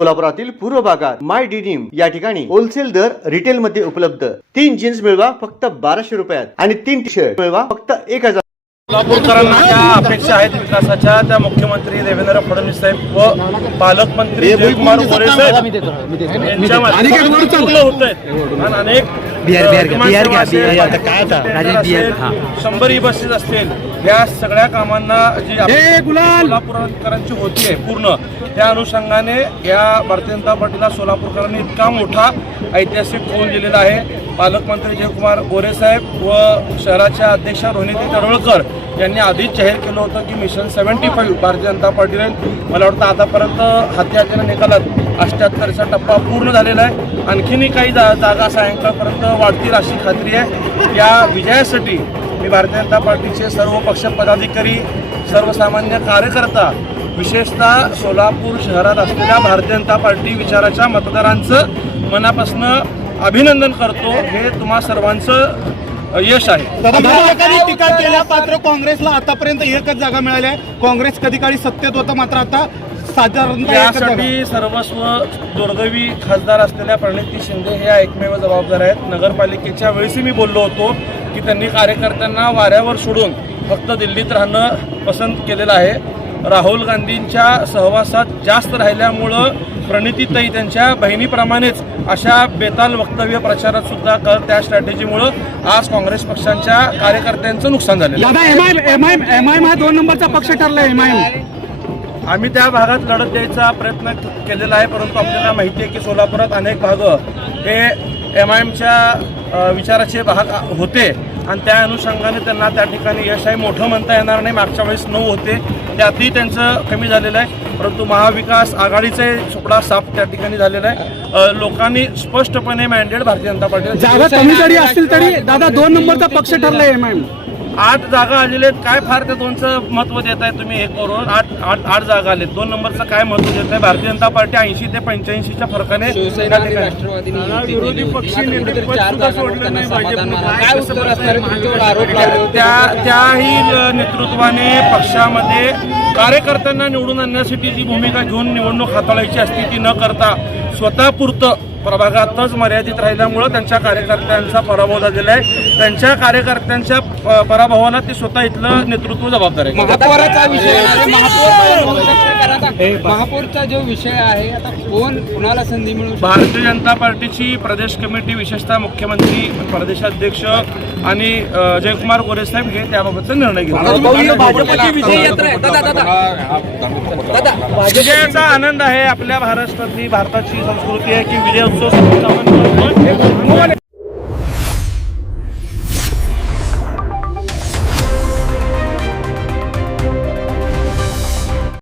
सोलापुरातील पूर्व भागात माय डिनिम या ठिकाणी होलसेल दर रिटेल मध्ये उपलब्ध. तीन जीन्स मिळवा फक्त बाराशे रुपयात आणि तीन टी शर्ट मिळवा फक्त एक हजार. सोलापूरकरांना ज्या अपेक्षा आहेत विकासाच्या त्या मुख्यमंत्री देवेंद्र फडणवीस साहेब व पालकमंत्री जयकुमार गोरे साहेब यांच्या माध्यमातून होत आहेत आणि अनेक बिहार- बिहार घ्या, बिहार घ्या, बिहार आता काय आता? राजेश बिहार, हा. शंभर बसेस असतील या सगळ्या कामांना जी सोलापूरकरांची होती आहे पूर्ण त्या अनुषंगाने या भारतीय जनता पार्टीला सोलापूरकरांनी इतका मोठा ऐतिहासिक फोन दिलेला आहे पालकमंत्री जयकुमार गोरे साहेब व शहराच्या अध्यक्षा रोहिणी तडवळकर यांनी आधीच जाहीर केलं होतं की mission seventy five Bharatiya Janata पार्टीने मला वाटतं आतापर्यंत हाती हातीला निकालात अष्ट्याहत्तरचा टप्पा पूर्ण झालेला आहे. आणखीनही काही जा जागा सायंकाळपर्यंत वाढतील अशी खात्री आहे. या विजयासाठी मी भारतीय जनता पार्टीचे सर्व पक्ष पदाधिकारी सर्वसामान्य कार्यकर्ता विशेषतः सोलापूर शहरात असलेल्या भारतीय जनता पार्टी विचाराच्या मतदारांचं मनापासून अभिनंदन करतो. हे तुम्हा सर्वांचं यश आहे. विरोधकांनी टीका केल्या मात्र काँग्रेसला आतापर्यंत एकच जागा मिळाल्या आहे. काँग्रेस कधी काळी सत्तेत होतं मात्र आता. यासाठी सर्वस्व दुर्दैवी खासदार असलेल्या प्रणिती शिंदे हे एकमेव जबाबदार आहेत. नगरपालिकेच्या वेळेसही मी बोललो होतो की त्यांनी कार्यकर्त्यांना वाऱ्यावर सोडून फक्त दिल्लीत राहणं पसंत केलेलं आहे. राहुल गांधींच्या सहवासात जास्त राहिल्यामुळं प्रणितीताई त्यांच्या बहिणीप्रमाणेच अशा बेताल वक्तव्य प्रचारात सुद्धा कर त्या स्ट्रॅटेजीमुळं आज काँग्रेस पक्षांच्या कार्यकर्त्यांचं नुकसान झालेलं आहे. दादा M I M I M I हा दोन नंबरचा पक्ष ठरला एम आय आम्ही त्या भागात लढत द्यायचा प्रयत्न केलेला आहे परंतु आपल्याला माहिती आहे की सोलापुरात अनेक भाग हे एम आय एमच्या विचाराचे भाग होते. आणि त्या अनुषंगाने त्यांना त्या ठिकाणी यश आहे. मोठं म्हणता येणार नाही. मागच्या वेळेस नऊ होते. त्यातही त्यांचं कमी झालेलं आहे. परंतु महाविकास आघाडीचे सुपडा साफ त्या ठिकाणी झालेला आहे. लोकांनी स्पष्टपणे मॅन्डेट भारतीय जनता पार्टीला जागा कमी जरी असतील तरी दादा दोन नंबरचा पक्ष ठरला एम आय आठ जागा आलेल्या आहेत. काय फार त्या दोनचं महत्त्व देत आहे तुम्ही एक करून आठ आठ आठ जागा आलेत. दोन नंबरचं काय महत्त्व देत आहे भारतीय जनता पार्टी ऐंशी ते पंच्याऐंशीच्या फरकाने त्या विरोधी पक्ष सोडलं नाही त्याही नेतृत्वाने पक्षामध्ये कार्यकर्त्यांना निवडून आणण्यासाठी जी भूमिका घेऊन निवडणूक हाताळायची असते ती न करता स्वतःपुरतं प्रभागातच मर्यादित राहिल्यामुळं त्यांच्या कार्यकर्त्यांचा पराभव झालेला आहे. त्यांच्या कार्यकर्त्यांच्या पराभवाला ते स्वतः इथलं नेतृत्व जबाबदार आहे. महापौराचा जो विषय आहे आता कोण कुणाला संधी मिळू शकते? भारतीय जनता पार्टीची प्रदेश कमिटी विशेषतः मुख्यमंत्री प्रदेशाध्यक्ष आणि जयकुमार गोरे साहेब हे त्याबाबतचा निर्णय घेतला भाजपची विजय यात्रा आहे दादा दादा दादा विजयाचा आनंद आहे आपल्या महाराष्ट्रातली भारताची संस्कृती आहे की विजय उत्सव सर्वसामान्य